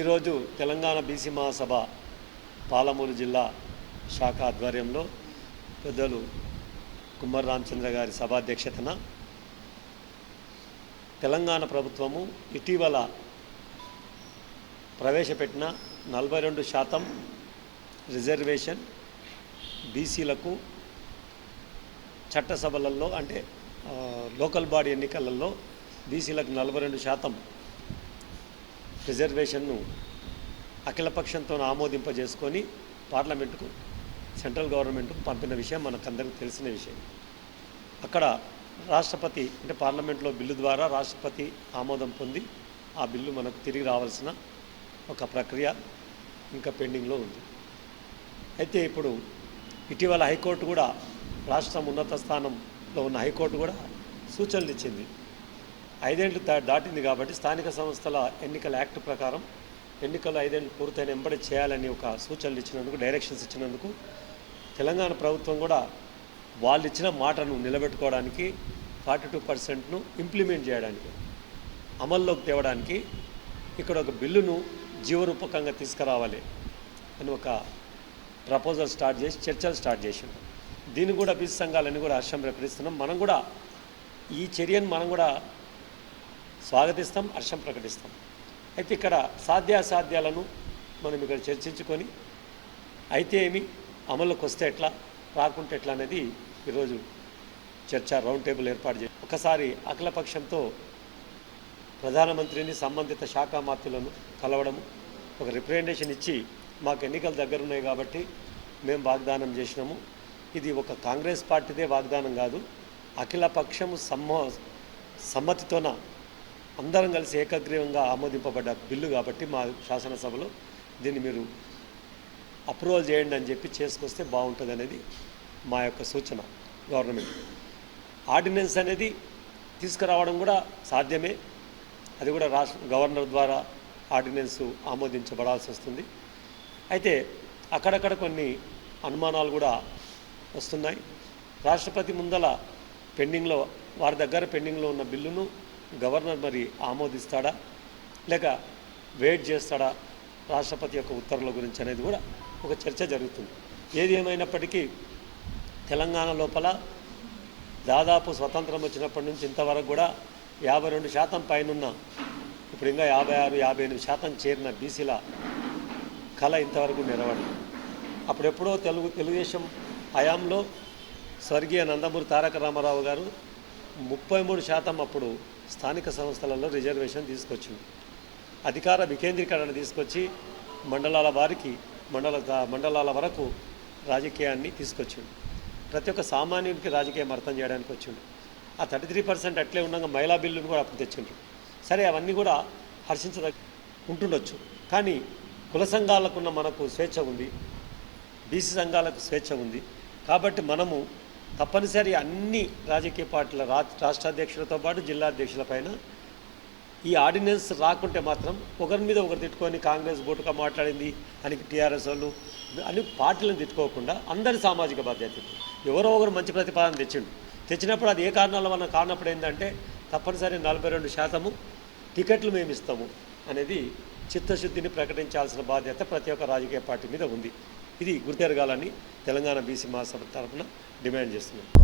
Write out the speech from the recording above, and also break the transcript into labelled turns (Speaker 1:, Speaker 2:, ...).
Speaker 1: ఈరోజు తెలంగాణ బీసీ మహాసభ పాలమూరు జిల్లా శాఖ ఆధ్వర్యంలో పెద్దలు కుమ్మర్ రామచంద్ర గారి సభాధ్యక్షతన తెలంగాణ ప్రభుత్వము ఇటీవల ప్రవేశపెట్టిన నలభై రెండు శాతం రిజర్వేషన్ బీసీలకు చట్టసభలలో అంటే లోకల్ బాడీ ఎన్నికలలో బీసీలకు నలభై రెండు శాతం రిజర్వేషన్ను అఖిలపక్షంతో ఆమోదింపజేసుకొని పార్లమెంటుకు సెంట్రల్ గవర్నమెంట్కు పంపిన విషయం మనకందరికీ తెలిసిన విషయం. అక్కడ రాష్ట్రపతి అంటే పార్లమెంట్లో బిల్లు ద్వారా రాష్ట్రపతి ఆమోదం పొంది ఆ బిల్లు మనకు తిరిగి రావాల్సిన ఒక ప్రక్రియ ఇంకా పెండింగ్లో ఉంది. అయితే ఇప్పుడు ఇటీవల హైకోర్టు కూడా రాష్ట్రం ఉన్నత స్థానంలో ఉన్న హైకోర్టు కూడా సూచనలు ఇచ్చింది. ఐదేళ్ళు దా దాటింది కాబట్టి స్థానిక సంస్థల ఎన్నికల యాక్ట్ ప్రకారం ఎన్నికలు ఐదేళ్ళు పూర్తయిన వెంబడి చేయాలని ఒక సూచనలు ఇచ్చినందుకు డైరెక్షన్స్ ఇచ్చినందుకు తెలంగాణ ప్రభుత్వం కూడా వాళ్ళు ఇచ్చిన మాటను నిలబెట్టుకోవడానికి ఫార్టీ టూ పర్సెంట్ను ఇంప్లిమెంట్ చేయడానికి అమల్లోకి తేవడానికి ఇక్కడ ఒక బిల్లును జీవరూపకంగా తీసుకురావాలి అని ఒక ప్రపోజల్ స్టార్ట్ చేసి చర్చలు స్టార్ట్ చేసిండు. దీన్ని కూడా బీసీ సంఘాలన్నీ కూడా హర్షం ప్రకటిస్తున్నాం మనం కూడా ఈ చర్యను మనం కూడా స్వాగతిస్తాం హర్షం ప్రకటిస్తాం. అయితే ఇక్కడ సాధ్యాసాధ్యాలను మనం ఇక్కడ చర్చించుకొని అయితే ఏమి అమలుకి వస్తే ఎట్లా రాకుంటే ఎట్లా అనేది ఈరోజు చర్చ రౌండ్ టేబుల్ ఏర్పాటు చేసి ఒకసారి అఖిలపక్షంతో ప్రధానమంత్రిని సంబంధిత శాఖ మంత్రులను కలవడము ఒక రిప్రజెంటేషన్ ఇచ్చి మాకు ఎన్నికలు దగ్గర ఉన్నాయి కాబట్టి మేము వాగ్దానం చేసినాము. ఇది ఒక కాంగ్రెస్ పార్టీదే వాగ్దానం కాదు అఖిలపక్షము సమ్మ సమ్మతితోన అందరం కలిసి ఏకగ్రీవంగా ఆమోదింపబడ్డ బిల్లు కాబట్టి మా శాసనసభలో దీన్ని మీరు అప్రూవల్ చేయండి అని చెప్పి చేసుకొస్తే బాగుంటుంది అనేది మా యొక్క సూచన గవర్నమెంట్. ఆర్డినెన్స్ అనేది తీసుకురావడం కూడా సాధ్యమే. అది కూడా రాష్ట్ర గవర్నర్ ద్వారా ఆర్డినెన్స్ ఆమోదించబడాల్సి వస్తుంది. అయితే అక్కడక్కడ కొన్ని అనుమానాలు కూడా వస్తున్నాయి. రాష్ట్రపతి ముందల పెండింగ్లో వారి దగ్గర పెండింగ్లో ఉన్న బిల్లును గవర్నర్ మరి ఆమోదిస్తాడా? లేక వెయిట్ చేస్తాడా? రాష్ట్రపతి యొక్క ఉత్తర్వుల గురించి అనేది కూడా ఒక చర్చ జరుగుతుంది. ఏది ఏమైనప్పటికీ తెలంగాణ లోపల దాదాపు స్వతంత్రం వచ్చినప్పటి నుంచి ఇంతవరకు కూడా యాభై రెండు శాతం పైనున్న ఇప్పుడు ఇంకా యాభై ఆరు యాభై ఎనిమిది శాతం చేరిన బీసీల కళ ఇంతవరకు నెరవడు అప్పుడెప్పుడో తెలుగు తెలుగుదేశం హయాంలో స్వర్గీయ నందమూరి తారక రామారావు గారు ముప్పై మూడు శాతం అప్పుడు స్థానిక సంస్థలలో రిజర్వేషన్ తీసుకొచ్చింది. అధికార వికేంద్రీకరణ తీసుకొచ్చి మండలాల వారికి మండల మండలాల వరకు రాజకీయాన్ని తీసుకొచ్చిండు. ప్రతి ఒక్క సామాన్యునికి రాజకీయం అర్థం చేయడానికి వచ్చిండు. ఆ థర్టీ త్రీ పర్సెంట్ అట్లే ఉండగా మహిళా బిల్లును కూడా అప్పుడు తెచ్చిండ్రు. సరే అవన్నీ కూడా హర్షించదగ్గ ఉంటుండొచ్చు. కానీ కుల సంఘాలకున్న మనకు స్వేచ్ఛ ఉంది. బీసీ సంఘాలకు స్వేచ్ఛ ఉంది. కాబట్టి మనము తప్పనిసరి అన్ని రాజకీయ పార్టీల రా రాష్ట్ర అధ్యక్షులతో పాటు జిల్లా అధ్యక్షుల పైన ఈ ఆర్డినెన్స్ రాకుంటే మాత్రం ఒకరి మీద ఒకరు తిట్టుకొని కాంగ్రెస్ బోటుగా మాట్లాడింది అని టీఆర్ఎస్ వాళ్ళు అని పార్టీలను తిట్టుకోకుండా అందరి సామాజిక బాధ్యత ఎవరో ఒకరు మంచి ప్రతిపాదన తెచ్చిండు. తెచ్చినప్పుడు అది ఏ కారణాల వల్ల కారణప్పుడు ఏంటంటే తప్పనిసరి నలభై రెండు శాతము టికెట్లు మేము ఇస్తాము అనేది చిత్తశుద్ధిని ప్రకటించాల్సిన బాధ్యత ప్రతి ఒక్క రాజకీయ పార్టీ మీద ఉంది. ఇది గుర్తెరగాలని తెలంగాణ బీసీ మహాసభ తరఫున డిమాండ్ చేస్తున్నాం.